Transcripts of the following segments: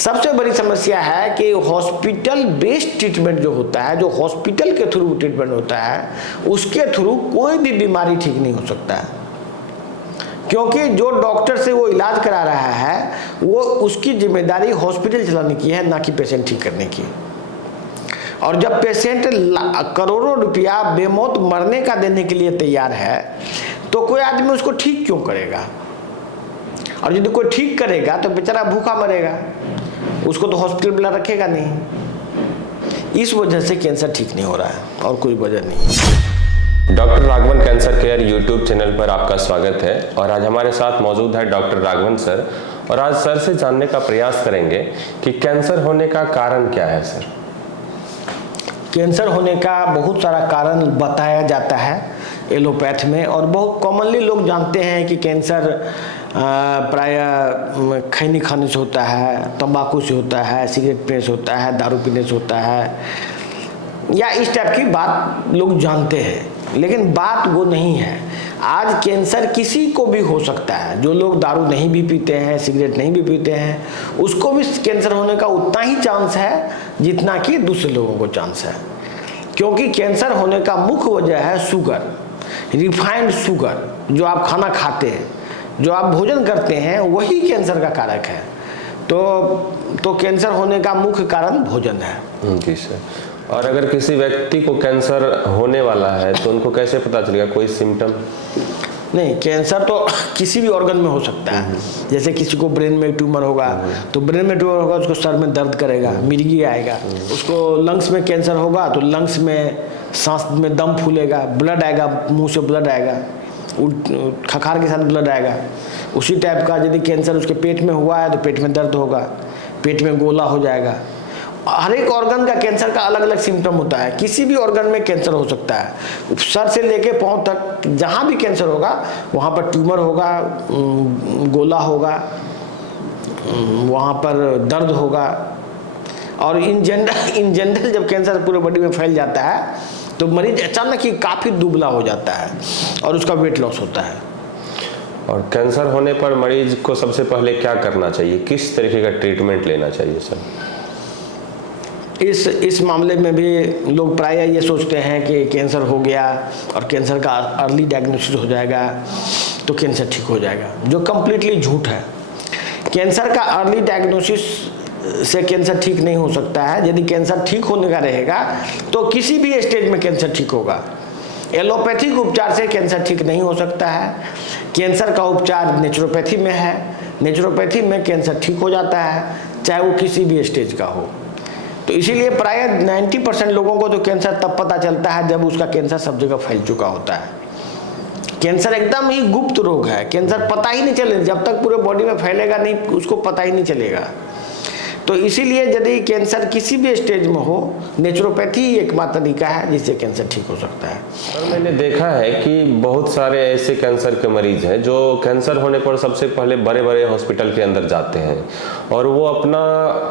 सबसे बड़ी समस्या है कि हॉस्पिटल बेस्ड ट्रीटमेंट जो होता है, जो हॉस्पिटल के थ्रू ट्रीटमेंट होता है, उसके थ्रू कोई भी बीमारी ठीक नहीं हो सकता है। क्योंकि जो डॉक्टर से वो इलाज करा रहा है, वो उसकी जिम्मेदारी हॉस्पिटल चलाने की है, ना कि पेशेंट ठीक करने की। और जब पेशेंट करोड़ों रुपया बेमौत मरने का देने के लिए तैयार है, तो कोई आदमी उसको ठीक क्यों करेगा? और यदि कोई ठीक करेगा तो बेचारा भूखा मरेगा, उसको तो हॉस्पिटल वाला रखेगा नहीं। इस वजह से कैंसर ठीक नहीं हो रहा है, और कोई वजह नहीं। Doctor Raghavan cancer care YouTube channel पर आपका स्वागत है। और आज हमारे साथ मौजूद है डॉक्टर राघवन सर, और आज सर से जानने का प्रयास करेंगे कि कैंसर होने का कारण क्या है। सर, कैंसर होने का बहुत सारा कारण बताया जाता है एलोपैथ में, और बहुत कॉमनली लोग जानते हैं कि कैंसर प्रायः खैनी खाने से होता है, तंबाकू से होता है, सिगरेट पीने से होता है, दारू पीने से होता है, या इस टाइप की बात लोग जानते हैं। लेकिन बात वो नहीं है। आज कैंसर किसी को भी हो सकता है। जो लोग दारू नहीं भी पीते हैं, सिगरेट नहीं भी पीते हैं, उसको भी कैंसर होने का उतना ही चांस है जितना कि दूसरे लोगों को चांस है। क्योंकि कैंसर होने का मुख्य वजह है शुगर, रिफाइंड शुगर। जो आप खाना खाते हैं, जो आप भोजन करते हैं, वही कैंसर का कारक है। तो कैंसर होने का मुख्य कारण भोजन है। जी सर। और अगर किसी व्यक्ति को कैंसर होने वाला है तो उनको कैसे पता चलेगा? कोई सिम्टम? नहीं, कैंसर तो किसी भी ऑर्गन में हो सकता है। जैसे किसी को ब्रेन में ट्यूमर होगा, तो ब्रेन में ट्यूमर होगा, उसको सर में दर्द करेगा, मिर्गी आएगा। उसको लंग्स में कैंसर होगा तो लंग्स में सांस में दम फूलेगा, ब्लड आएगा, मुंह से ब्लड आएगा, खखार के साथ ब्लड आएगा। उसी टाइप का यदि कैंसर उसके पेट में हुआ है तो पेट में दर्द होगा, पेट में गोला हो जाएगा। हर एक ऑर्गन का कैंसर का अलग अलग सिम्टम होता है। किसी भी ऑर्गन में कैंसर हो सकता है। सर से लेके पांव तक जहां भी कैंसर होगा, वहां पर ट्यूमर होगा, गोला होगा, वहां पर दर्द होगा। और इन जनरल जब कैंसर पूरे बॉडी में फैल जाता है तो मरीज अचानक ही काफी दुबला हो जाता है और उसका वेट लॉस होता है। और कैंसर होने पर मरीज को सबसे पहले क्या करना चाहिए? किस तरीके का ट्रीटमेंट लेना चाहिए सर? इस मामले में भी लोग प्रायः ये सोचते हैं कि कैंसर हो गया और कैंसर का अर्ली डायग्नोसिस हो जाएगा तो कैंसर ठीक हो जाएगा, जो कम्प्लीटली झूठ है। कैंसर का अर्ली डायग्नोसिस से कैंसर ठीक नहीं हो सकता है। यदि कैंसर ठीक होने का रहेगा तो किसी भी स्टेज में कैंसर ठीक होगा। एलोपैथिक उपचार से कैंसर ठीक नहीं हो सकता है। कैंसर का उपचार नेचुरोपैथी में है। नेचुरोपैथी में कैंसर ठीक हो जाता है, चाहे वो किसी भी स्टेज का हो। तो इसीलिए प्रायः 90% लोगों को तो कैंसर तब पता चलता है जब उसका कैंसर सब जगह फैल चुका होता है। कैंसर एकदम ही गुप्त रोग है। कैंसर पता ही नहीं चलेगा, जब तक पूरे बॉडी में फैलेगा नहीं, उसको पता ही नहीं चलेगा। तो इसीलिए यदि कैंसर किसी भी स्टेज में हो, नेचुरोपैथी ही एकमात्र तरीका है जिससे कैंसर ठीक हो सकता है। और मैंने देखा है कि बहुत सारे ऐसे कैंसर के मरीज हैं जो कैंसर होने पर सबसे पहले बड़े बड़े हॉस्पिटल के अंदर जाते हैं, और वो अपना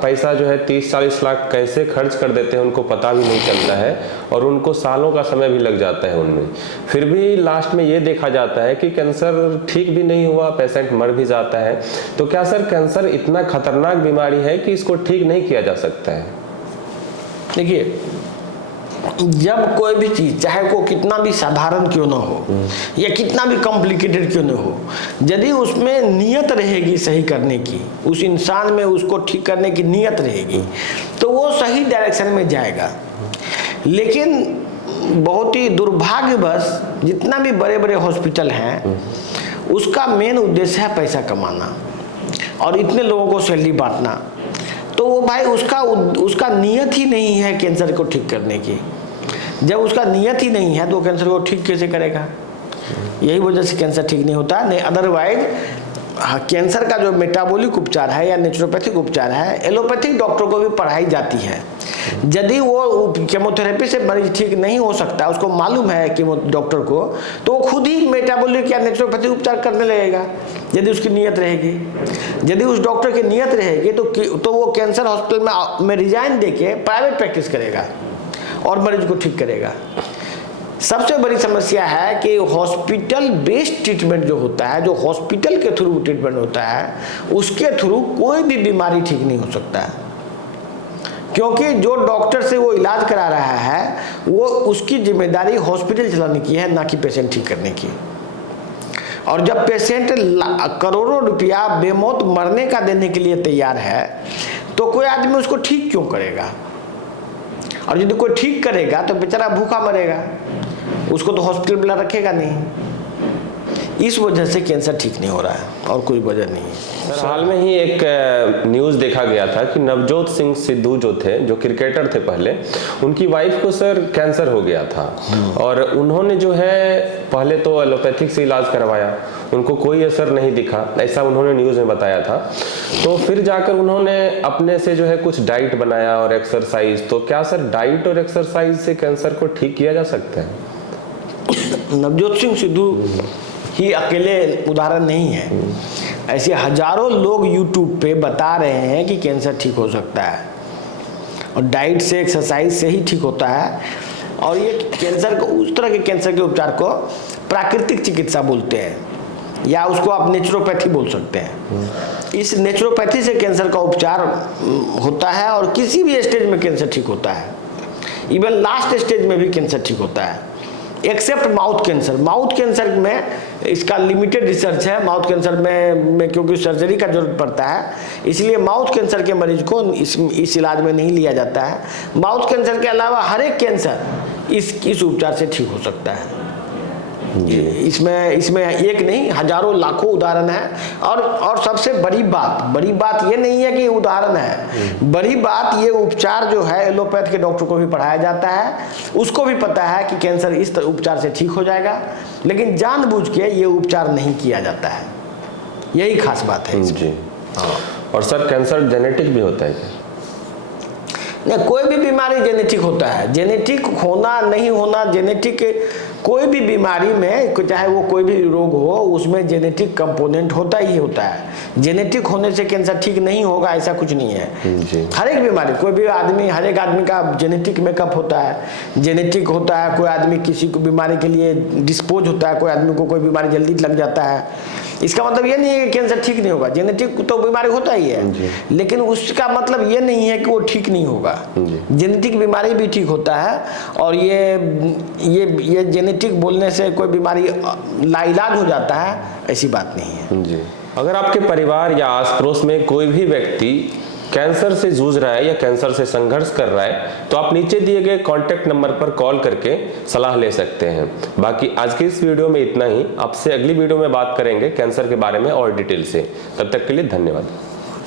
पैसा जो है 30-40 लाख कैसे खर्च कर देते हैं उनको पता भी नहीं चलता है, और उनको सालों का समय भी लग जाता है उनमें। फिर भी लास्ट में ये देखा जाता है कि कैंसर ठीक भी नहीं हुआ, पेशेंट मर भी जाता है। तो क्या सर कैंसर इतना खतरनाक बीमारी है कि इसको ठीक नहीं किया जा सकता है? देखिए, जब कोई भी चीज, चाहे वो कितना भी साधारण क्यों ना हो या कितना भी कॉम्प्लिकेटेड क्यों ना हो, यदि उसमें नियत रहेगी सही करने की, उस इंसान में उसको ठीक करने की नियत रहेगी, तो वो सही डायरेक्शन में जाएगा। लेकिन बहुत ही दुर्भाग्यवश जितना भी बड़े बड़े हॉस्पिटल हैं, उसका मेन उद्देश्य है पैसा कमाना और इतने लोगों को सैलरी बांटना। तो वो भाई उसका नियत ही नहीं है कैंसर को ठीक करने की। जब उसका नियत ही नहीं है तो कैंसर को ठीक कैसे करेगा? यही वजह से कैंसर ठीक नहीं होता। नहीं, अदरवाइज कैंसर का जो मेटाबॉलिक उपचार है या नेचुरोपैथिक उपचार है, एलोपैथिक डॉक्टर को भी पढ़ाई जाती है। यदि वो केमोथेरेपी से मरीज ठीक नहीं हो सकता, उसको मालूम है कि डॉक्टर को, तो वो खुद ही मेटाबॉलिक या नेचुरोपैथिक उपचार करने लगेगा, यदि उसकी नियत रहेगी। यदि उस डॉक्टर की नियत रहेगी तो वो कैंसर हॉस्पिटल में रिजाइन देके प्राइवेट प्रैक्टिस करेगा और मरीज को ठीक करेगा। सबसे बड़ी समस्या है कि हॉस्पिटल बेस्ड ट्रीटमेंट जो होता है, जो हॉस्पिटल के थ्रू ट्रीटमेंट होता है, उसके थ्रू कोई भी बीमारी ठीक नहीं हो सकता है। क्योंकि जो डॉक्टर से वो इलाज करा रहा है, वो उसकी जिम्मेदारी हॉस्पिटल चलाने की है, ना कि पेशेंट ठीक करने की। और जब पेशेंट करोड़ों रुपया बेमौत मरने का देने के लिए तैयार है, तो कोई आदमी उसको ठीक क्यों करेगा? और यदि कोई ठीक करेगा तो बेचारा भूखा मरेगा, उसको तो हॉस्पिटल बुला रखेगा नहीं। इस वजह से कैंसर ठीक नहीं हो रहा है, और कोई वजह नहीं है। सर, हाल में ही एक न्यूज़ देखा गया था कि नवजोत सिंह सिद्धू जो थे, जो क्रिकेटर थे पहले, उनकी वाइफ को सर कैंसर हो गया था। और उन्होंने जो है पहले तो एलोपैथिक से इलाज करवाया, उनको कोई असर नहीं दिखा, ऐसा उन्होंने न्यूज़ में बताया था। तो फिर जाकर उन्होंने अपने से जो है कुछ डाइट बनाया और एक्सरसाइज। तो क्या सर डाइट और एक्सरसाइज से कैंसर को ठीक किया जा सकता है? नवजोत सिंह सिद्धू ही अकेले उदाहरण नहीं है, ऐसे हजारों लोग यूट्यूब पे बता रहे हैं कि कैंसर ठीक हो सकता है, और डाइट से, एक्सरसाइज से ही ठीक होता है। और ये कैंसर को, उस तरह के कैंसर के उपचार को प्राकृतिक चिकित्सा बोलते हैं, या उसको आप नेचुरोपैथी बोल सकते हैं। इस नेचुरोपैथी से कैंसर का उपचार होता है, और किसी भी स्टेज में कैंसर ठीक होता है, इवन लास्ट स्टेज में भी कैंसर ठीक होता है, except mouth cancer. Mouth cancer में इसका लिमिटेड रिसर्च है। माउथ कैंसर में क्योंकि सर्जरी का जरूरत पड़ता है, इसलिए माउथ कैंसर के मरीज को इस इलाज में नहीं लिया जाता है। माउथ कैंसर के अलावा हर एक कैंसर इस उपचार से ठीक हो सकता है। इसमें एक नहीं, हजारों लाखों उदाहरण है। और सबसे बड़ी बात ये नहीं है कि उदाहरण है, बड़ी बात ये उपचार जो है एलोपैथ के डॉक्टर को भी पढ़ाया जाता है, उसको भी पता है कि कैंसर इस उपचार से ठीक हो जाएगा, लेकिन जानबूझ के ये उपचार नहीं किया जाता है। यही खास बात है जी। और सर कैंसर जेनेटिक भी होता है क्या? नहीं, कोई भी बीमारी जेनेटिक होता है। जेनेटिक होना नहीं होना, जेनेटिक कोई भी बीमारी में, चाहे वो कोई भी रोग हो, उसमें जेनेटिक कंपोनेंट होता ही होता है। जेनेटिक होने से कैंसर ठीक नहीं होगा ऐसा कुछ नहीं है जी। हर एक बीमारी, कोई भी आदमी, हर एक आदमी का जेनेटिक मेकअप होता है, जेनेटिक होता है। कोई आदमी किसी को बीमारी के लिए डिस्पोज होता है, कोई आदमी को कोई बीमारी जल्दी लग जाता है। इसका मतलब ये नहीं है कि कैंसर ठीक नहीं होगा, जेनेटिक तो बीमारी होता ही है, लेकिन उसका मतलब ये नहीं है कि वो ठीक नहीं होगा। जेनेटिक बीमारी भी ठीक होता है, और ये जेनेटिक बोलने से कोई बीमारी लाइलाज हो जाता है, ऐसी बात नहीं है जी। अगर आपके परिवार या आस पड़ोस में कोई भी व्यक्ति कैंसर से जूझ रहा है या कैंसर से संघर्ष कर रहा है, तो आप नीचे दिए गए कॉन्टैक्ट नंबर पर कॉल करके सलाह ले सकते हैं। बाकी आज की इस वीडियो में इतना ही। आपसे अगली वीडियो में बात करेंगे कैंसर के बारे में और डिटेल से। तब तक के लिए धन्यवाद।